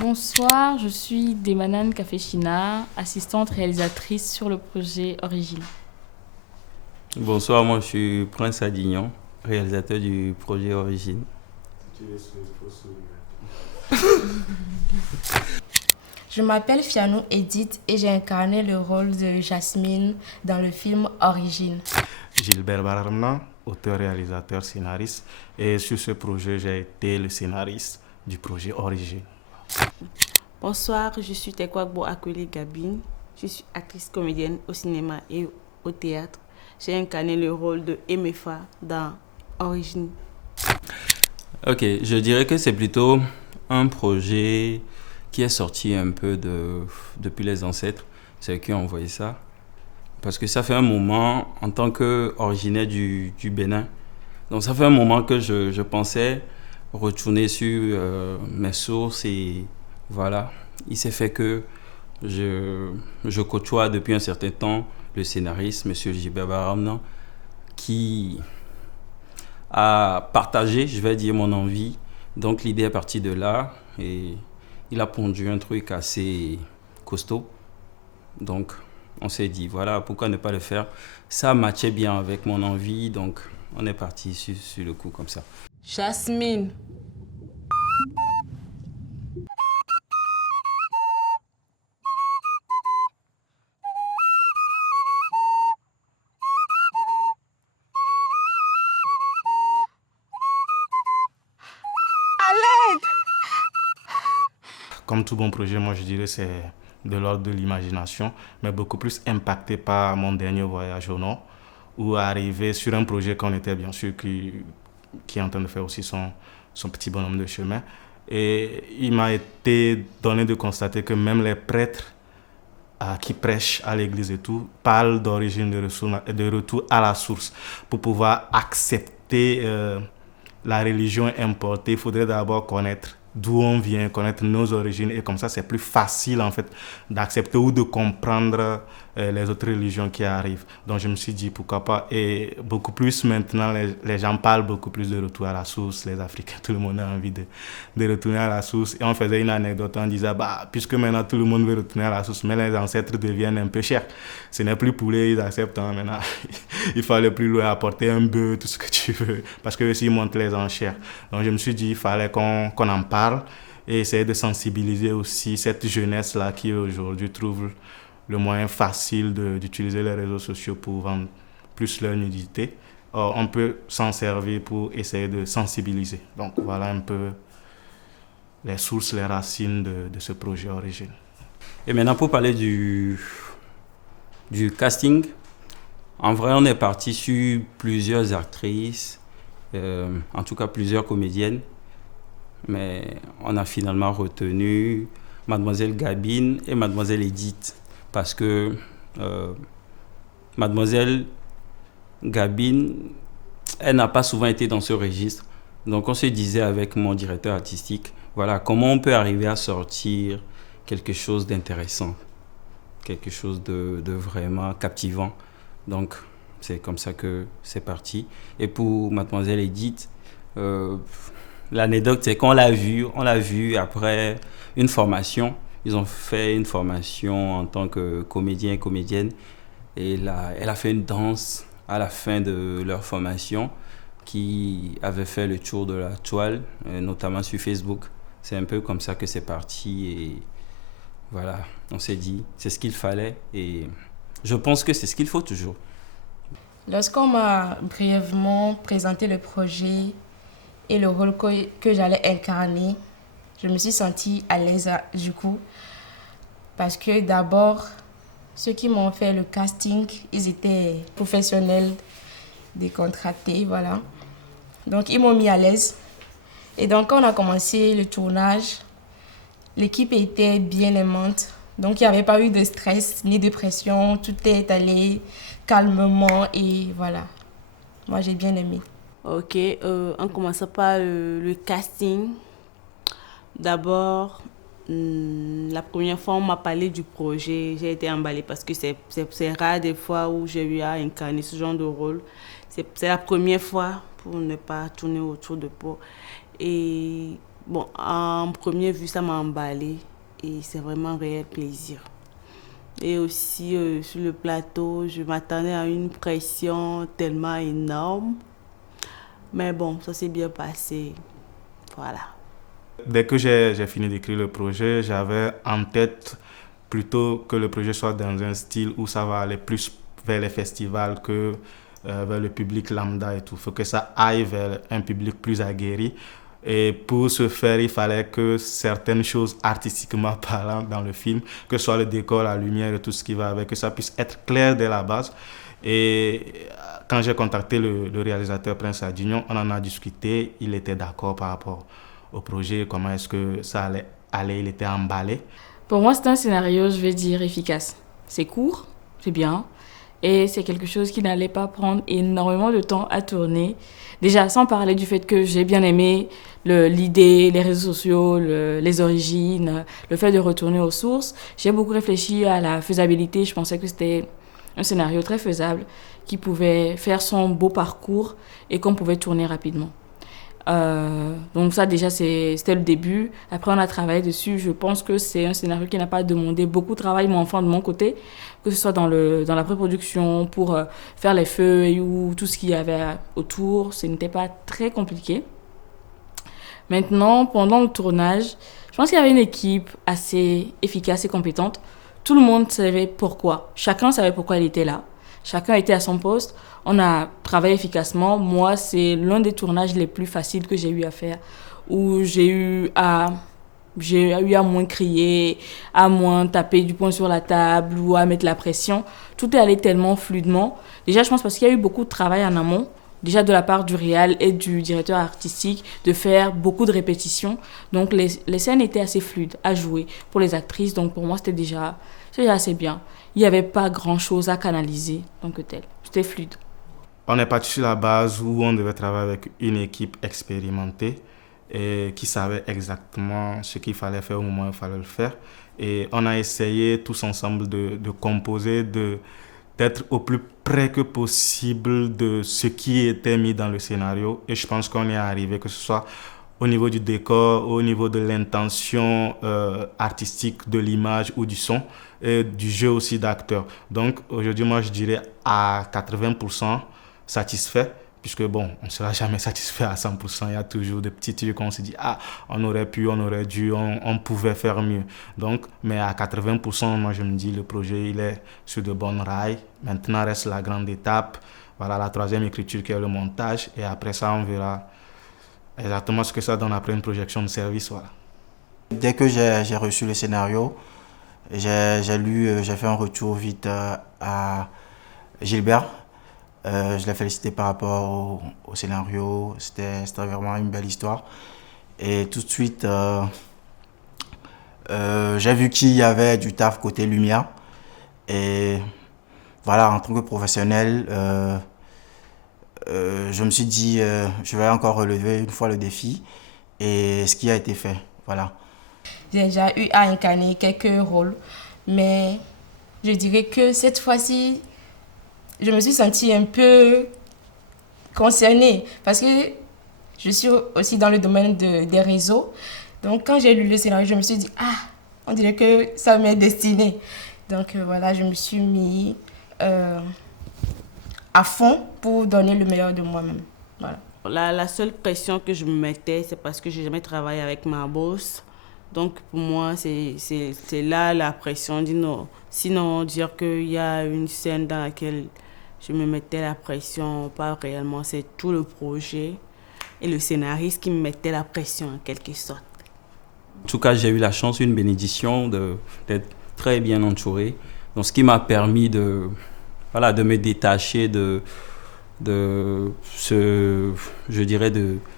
Bonsoir, je suis Demanan Kafeshina, assistante réalisatrice sur le projet Origine. Bonsoir, moi je suis Prince Adignon, réalisateur du projet Origine. Je m'appelle Fianou Edith et j'ai incarné le rôle de Jasmine dans le film Origine. Gilbert Baramna, auteur, réalisateur, scénariste. Et sur ce projet, j'ai été le scénariste du projet Origine. Bonsoir, je suis Tekwagbo Akweli Gabine. Je suis actrice comédienne au cinéma et au théâtre. J'ai incarné le rôle de Emefa dans Origine. Ok, je dirais que c'est plutôt un projet qui est sorti un peu depuis les ancêtres. C'est eux qui ont envoyé ça. Parce que ça fait un moment, en tant qu'originaire du Bénin, donc ça fait un moment que je pensais retourner sur mes sources et voilà. Il s'est fait que je côtoie depuis un certain temps le scénariste, M. Gilbert Baramna, qui a partagé, je vais dire, mon envie. Donc l'idée est partie de là et il a pondu un truc assez costaud. Donc on s'est dit, voilà, pourquoi ne pas le faire. Ça matchait bien avec mon envie, donc on est parti sur le coup comme ça. Jasmine. Comme tout bon projet, moi je dirais c'est de l'ordre de l'imagination, mais beaucoup plus impacté par mon dernier voyage au Nord, où arrivé sur un projet qu'on était bien sûr qui est en train de faire aussi son petit bonhomme de chemin. Et il m'a été donné de constater que même les prêtres qui prêchent à l'église et tout parlent d'origine, de retour à la source. Pour pouvoir accepter la religion importée, il faudrait d'abord connaître d'où on vient, connaître nos origines, et comme ça c'est plus facile en fait d'accepter ou de comprendre les autres religions qui arrivent. Donc je me suis dit pourquoi pas, et beaucoup plus maintenant les gens parlent beaucoup plus de retour à la source, les Africains, tout le monde a envie de retourner à la source, et on faisait une anecdote, on disait puisque maintenant tout le monde veut retourner à la source, mais les ancêtres deviennent un peu chers, ce n'est plus poulet, ils acceptent maintenant, il fallait plus loin apporter un bœuf, tout ce que tu veux, parce que aussi ils montent les enchères. Donc je me suis dit il fallait qu'on en parle et essayer de sensibiliser aussi cette jeunesse-là qui aujourd'hui trouve le moyen facile d'utiliser les réseaux sociaux pour vendre plus leur nudité. Or, on peut s'en servir pour essayer de sensibiliser. Donc voilà un peu les sources, les racines de ce projet Origine. Et maintenant pour parler du casting, en vrai on est parti sur plusieurs actrices, en tout cas plusieurs comédiennes, mais on a finalement retenu Mademoiselle Gabine et Mademoiselle Edith, parce que Mademoiselle Gabine, elle n'a pas souvent été dans ce registre. Donc on se disait avec mon directeur artistique, voilà, comment on peut arriver à sortir quelque chose d'intéressant, quelque chose de vraiment captivant. Donc c'est comme ça que c'est parti. Et pour Mademoiselle Edith, l'anecdote c'est qu'on l'a vue après une formation. Ils ont fait une formation en tant que comédien et comédienne. Et là, elle a fait une danse à la fin de leur formation qui avait fait le tour de la toile, notamment sur Facebook. C'est un peu comme ça que c'est parti. Et voilà, on s'est dit, c'est ce qu'il fallait. Et je pense que c'est ce qu'il faut toujours. Lorsqu'on m'a brièvement présenté le projet et le rôle que j'allais incarner, je me suis sentie à l'aise du coup. Parce que d'abord, ceux qui m'ont fait le casting, ils étaient professionnels, décontractés, voilà. Donc ils m'ont mis à l'aise. Et donc quand on a commencé le tournage, l'équipe était bien aimante. Donc il n'y avait pas eu de stress ni de pression. Tout est allé calmement et voilà. Moi j'ai bien aimé. Ok, en commençant par le casting. D'abord, la première fois on m'a parlé du projet, j'ai été emballée parce que c'est rare des fois où j'ai eu à incarner ce genre de rôle. C'est la première fois pour ne pas tourner autour de peau. Et Bon, en première vue, ça m'a emballé et c'est vraiment un réel plaisir. Et aussi, sur le plateau, je m'attendais à une pression tellement énorme. Mais bon, ça s'est bien passé. Voilà. Dès que j'ai fini d'écrire le projet, j'avais en tête plutôt que le projet soit dans un style où ça va aller plus vers les festivals que vers le public lambda et tout. Il faut que ça aille vers un public plus aguerri. Et pour ce faire, il fallait que certaines choses artistiquement parlant dans le film, que ce soit le décor, la lumière et tout ce qui va avec, que ça puisse être clair dès la base. Et quand j'ai contacté le réalisateur Prince Adignon, on en a discuté, il était d'accord par rapport au projet, comment est-ce que ça allait aller, il était emballé. Pour moi, c'est un scénario, je vais dire, efficace. C'est court, c'est bien, et c'est quelque chose qui n'allait pas prendre énormément de temps à tourner. Déjà, sans parler du fait que j'ai bien aimé l'idée, les réseaux sociaux, les origines, le fait de retourner aux sources. J'ai beaucoup réfléchi à la faisabilité. Je pensais que c'était un scénario très faisable, qui pouvait faire son beau parcours et qu'on pouvait tourner rapidement. Donc ça déjà c'était le début. Après on a travaillé dessus. Je pense que c'est un scénario qui n'a pas demandé beaucoup de travail, moi enfin de mon côté, que ce soit dans la pré-production pour faire les feuilles ou tout ce qu'il y avait autour. Ce n'était pas très compliqué. Maintenant, pendant le tournage, je pense qu'il y avait une équipe assez efficace et compétente. Tout le monde savait pourquoi. Chacun savait pourquoi il était là. Chacun était à son poste. On a travaillé efficacement. Moi, c'est l'un des tournages les plus faciles que j'ai eu à faire, où j'ai eu à moins crier, à moins taper du poing sur la table ou à mettre la pression. Tout est allé tellement fluidement. Déjà, je pense parce qu'il y a eu beaucoup de travail en amont, déjà de la part du réal et du directeur artistique, de faire beaucoup de répétitions. Donc, les scènes étaient assez fluides à jouer pour les actrices. Donc, pour moi, c'était déjà assez bien. Il n'y avait pas grand-chose à canaliser, donc tel. C'était fluide. On est parti sur la base où on devait travailler avec une équipe expérimentée et qui savait exactement ce qu'il fallait faire au moment où il fallait le faire. Et on a essayé tous ensemble de composer, d'être au plus près que possible de ce qui était mis dans le scénario. Et je pense qu'on y est arrivé, que ce soit au niveau du décor, au niveau de l'intention artistique de l'image ou du son, et du jeu aussi d'acteurs. Donc aujourd'hui, moi je dirais à 80% satisfait, puisque bon, on ne sera jamais satisfait à 100%. Il y a toujours des petits trucs où on se dit, ah, on aurait pu, on aurait dû, on pouvait faire mieux. Donc, mais à 80%, moi je me dis, le projet, il est sur de bonnes rails. Maintenant reste la grande étape, voilà, la troisième écriture qui est le montage. Et après ça, on verra exactement ce que ça donne après une projection de service. Voilà. Dès que j'ai reçu le scénario, j'ai lu, j'ai fait un retour vite à Gilbert. Je l'ai félicité par rapport au scénario. C'était vraiment une belle histoire. Et tout de suite, j'ai vu qu'il y avait du taf côté lumière. Et voilà, en tant que professionnel, je me suis dit, je vais encore relever une fois le défi. Et ce qui a été fait, voilà. J'ai déjà eu à incarner quelques rôles, mais je dirais que cette fois-ci, je me suis sentie un peu concernée parce que je suis aussi dans le domaine des réseaux. Donc, quand j'ai lu le scénario, je me suis dit, ah, on dirait que ça m'est destiné. Donc, voilà, je me suis mis à fond pour donner le meilleur de moi-même. Voilà. La seule pression que je me mettais, c'est parce que je n'ai jamais travaillé avec ma boss. Donc, pour moi, c'est là la pression. Sinon, dire qu'il y a une scène dans laquelle je me mettais la pression, pas réellement. C'est tout le projet et le scénariste qui me mettait la pression, en quelque sorte. En tout cas, j'ai eu la chance, une bénédiction d'être très bien entouré. Donc, ce qui m'a permis de me détacher de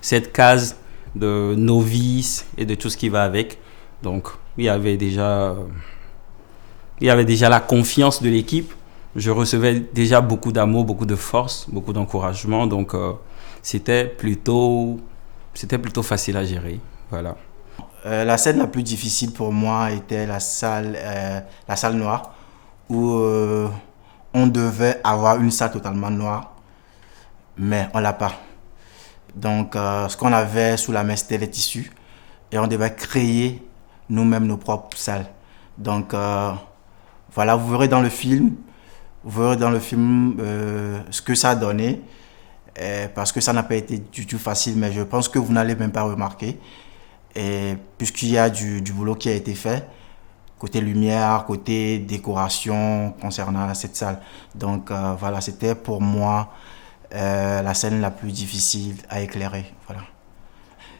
cette case de novice et de tout ce qui va avec. Donc, il y avait déjà la confiance de l'équipe. Je recevais déjà beaucoup d'amour, beaucoup de force, beaucoup d'encouragement. Donc, c'était plutôt facile à gérer. Voilà. La scène la plus difficile pour moi était la salle noire, où on devait avoir une salle totalement noire, mais on ne l'a pas. Donc, ce qu'on avait sous la main, c'était les tissus. et on devait créer nous-mêmes nos propres salles. Donc voilà, vous verrez dans le film, ce que ça a donné, parce que ça n'a pas été du tout facile, mais je pense que vous n'allez même pas remarquer, et puisqu'il y a du boulot qui a été fait, côté lumière, côté décoration concernant cette salle. Donc voilà, c'était pour moi la scène la plus difficile à éclairer. Voilà.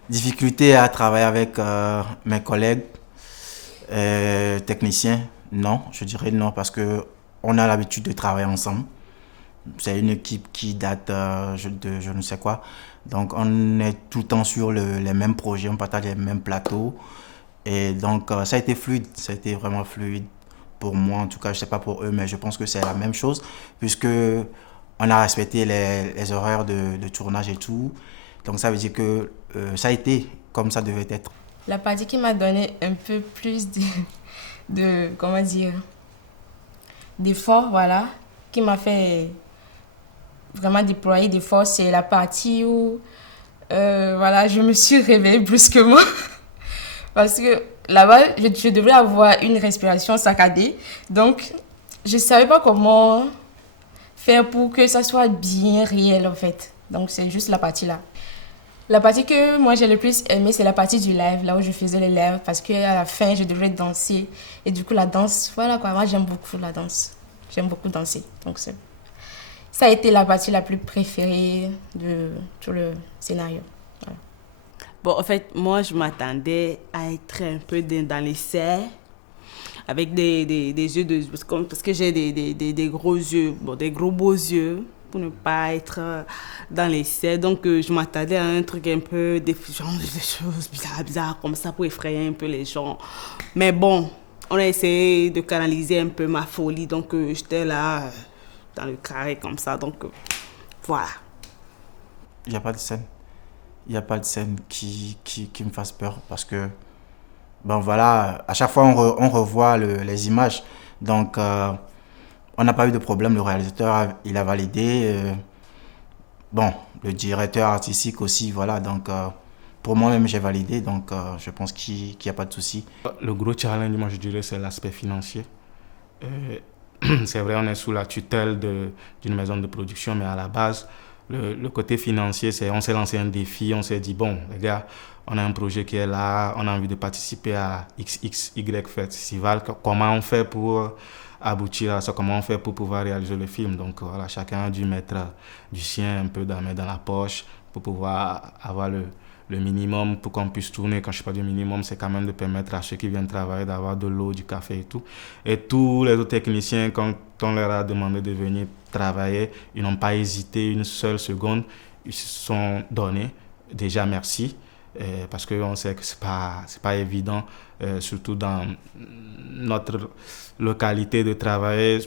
Difficulté à travailler avec mes collègues techniciens, non, je dirais non, parce qu'on a l'habitude de travailler ensemble. C'est une équipe qui date de je ne sais quoi. Donc on est tout le temps sur les mêmes projets, on partage les mêmes plateaux. Et donc ça a été fluide, ça a été vraiment fluide pour moi, en tout cas je ne sais pas pour eux, mais je pense que c'est la même chose, puisque on a respecté les horaires de tournage et tout. Donc ça veut dire que ça a été comme ça devait être. La partie qui m'a donné un peu plus comment dire, d'effort, voilà, qui m'a fait vraiment déployer d'efforts, c'est la partie où voilà, je me suis réveillée brusquement. Parce que là-bas, je devrais avoir une respiration saccadée. Donc, je ne savais pas comment faire pour que ça soit bien réel, en fait. Donc, c'est juste la partie là. La partie que moi, j'ai le plus aimée, c'est la partie du live, là où je faisais les lives. Parce qu'à la fin, je devrais danser. Et du coup, la danse, voilà quoi. Moi, j'aime beaucoup la danse. J'aime beaucoup danser. Donc, ça a été la partie la plus préférée de tout le scénario. Voilà. Bon, en fait, moi, je m'attendais à être un peu dans l'essai, avec des yeux de... Parce que j'ai des gros yeux, bon, des gros beaux yeux, pour ne pas être dans l'essai. Donc, je m'attendais à un truc un peu... des choses bizarres comme ça, pour effrayer un peu les gens. Mais bon, on a essayé de canaliser un peu ma folie. Donc, j'étais là, dans le carré comme ça. Donc, voilà. Il n'y a pas de scène. Il n'y a pas de scène qui me fasse peur parce que, ben voilà, à chaque fois on revoit les images. Donc, on n'a pas eu de problème. Le réalisateur, il a validé. Bon, le directeur artistique aussi, voilà. Donc, pour moi-même, j'ai validé. Donc, je pense qu'il n'y a pas de souci. Le gros challenge, moi, je dirais, c'est l'aspect financier. C'est vrai, on est sous la tutelle d'une maison de production, mais à la base, le côté financier, on s'est lancé un défi, on s'est dit, bon, les gars, on a un projet qui est là, on a envie de participer à XXY Festival, comment on fait pour aboutir à ça, comment on fait pour pouvoir réaliser le film. Donc voilà, chacun a dû mettre du sien, un peu d'argent dans la poche pour pouvoir avoir le minimum pour qu'on puisse tourner. Quand je parle du minimum, c'est quand même de permettre à ceux qui viennent travailler d'avoir de l'eau, du café et tout. Et tous les autres techniciens, quand on leur a demandé de venir travailler, ils n'ont pas hésité une seule seconde. Ils se sont donnés. Déjà, merci. Parce qu'on sait que c'est pas évident, surtout dans notre localité, de travailler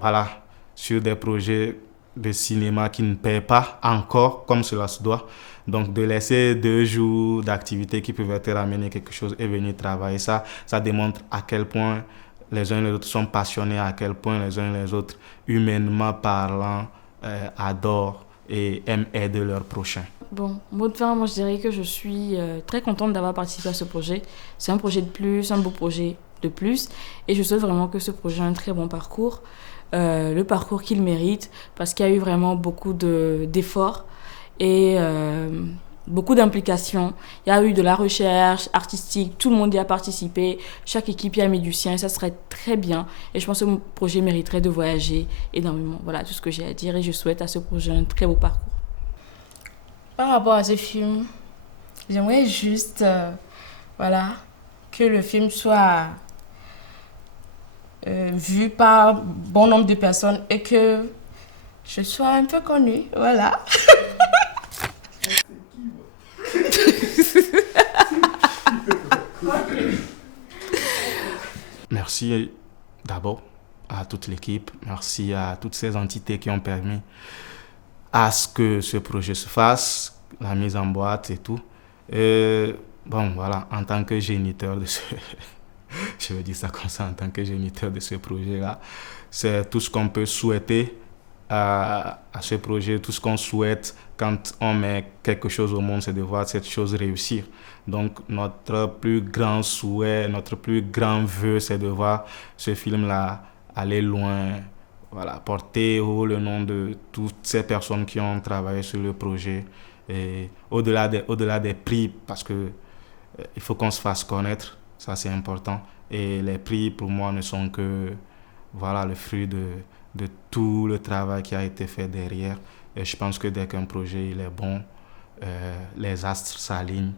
voilà, sur des projets de cinéma qui ne paient pas encore comme cela se doit. Donc, de laisser 2 jours d'activité qui peuvent te ramener quelque chose et venir travailler, ça démontre à quel point les uns et les autres sont passionnés, à quel point les uns et les autres, humainement parlant, adorent et aiment aider leurs prochains. Bon, mot de fin, moi je dirais que je suis très contente d'avoir participé à ce projet. C'est un projet de plus, un beau projet de plus. Et je souhaite vraiment que ce projet ait un très bon parcours. Le parcours qu'il mérite, parce qu'il y a eu vraiment beaucoup d'efforts et beaucoup d'implications. Il y a eu de la recherche artistique, tout le monde y a participé, chaque équipe y a mis du sien, et ça serait très bien. Et je pense que mon projet mériterait de voyager énormément. Voilà tout ce que j'ai à dire et je souhaite à ce projet un très beau parcours. Par rapport à ce film, j'aimerais juste voilà, que le film soit vu par bon nombre de personnes et que je sois un peu connue. Voilà. Merci d'abord à toute l'équipe, merci à toutes ces entités qui ont permis à ce que ce projet se fasse, la mise en boîte et tout. Et bon, voilà, en tant que géniteur de ce... je veux dire ça comme ça, en tant que géniteur de ce projet-là, c'est tout ce qu'on peut souhaiter à ce projet. Tout ce qu'on souhaite quand on met quelque chose au monde, c'est de voir cette chose réussir. Donc notre plus grand souhait, notre plus grand vœu, c'est de voir ce film-là aller loin, voilà, porter haut le nom de toutes ces personnes qui ont travaillé sur le projet. Et au-delà des prix, parce que il faut qu'on se fasse connaître, ça c'est important. Et les prix pour moi ne sont que voilà, le fruit de tout le travail qui a été fait derrière. Et je pense que dès qu'un projet il est bon, les astres s'alignent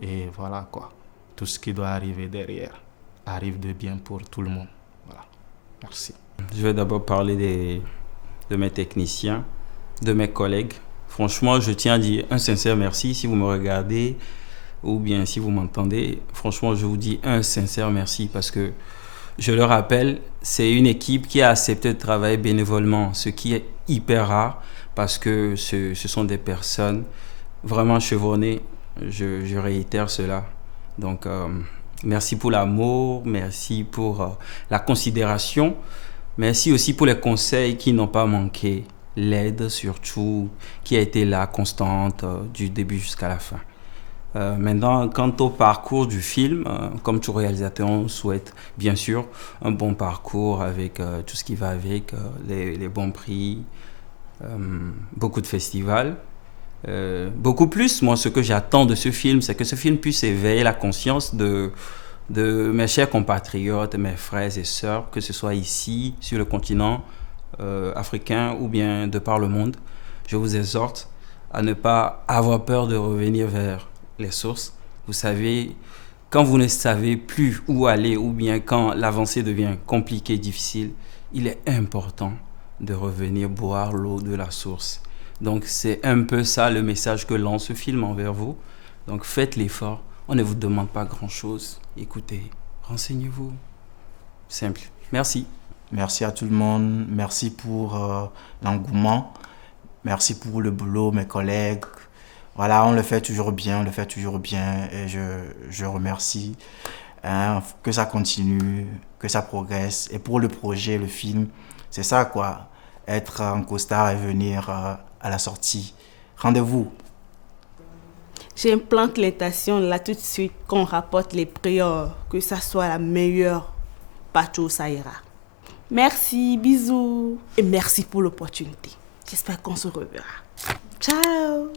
et voilà quoi. Tout ce qui doit arriver derrière arrive de bien pour tout le monde. Voilà. Merci. Je vais d'abord parler de mes techniciens, de mes collègues. Franchement, je tiens à dire un sincère merci si vous me regardez ou bien si vous m'entendez. Franchement, je vous dis un sincère merci parce que, je le rappelle, c'est une équipe qui a accepté de travailler bénévolement, ce qui est hyper rare parce que ce sont des personnes vraiment chevronnées. Je réitère cela. Donc, merci pour l'amour, merci pour la considération, merci aussi pour les conseils qui n'ont pas manqué, l'aide surtout qui a été là, constante, du début jusqu'à la fin. Maintenant, quant au parcours du film, comme tout réalisateur, on souhaite bien sûr un bon parcours avec tout ce qui va avec, les bons prix, beaucoup de festivals. Beaucoup plus, moi, ce que j'attends de ce film, c'est que ce film puisse éveiller la conscience de mes chers compatriotes, mes frères et sœurs, que ce soit ici, sur le continent africain ou bien de par le monde. Je vous exhorte à ne pas avoir peur de revenir vers les sources. Vous savez, quand vous ne savez plus où aller ou bien quand l'avancée devient compliquée, difficile, il est important de revenir boire l'eau de la source. Donc c'est un peu ça le message que lance ce film envers vous. Donc faites l'effort, on ne vous demande pas grand-chose. Écoutez, renseignez-vous. Simple. Merci. Merci à tout le monde, merci pour l'engouement, merci pour le boulot, mes collègues. Voilà, on le fait toujours bien et je remercie. Que ça continue, que ça progresse. Et pour le projet, le film, c'est ça quoi, être en costard et venir à la sortie. Rendez-vous. J'implante l'intention là tout de suite qu'on rapporte les prières, que ça soit la meilleure, partout ça ira. Merci, bisous et merci pour l'opportunité. J'espère qu'on se reverra. Ciao.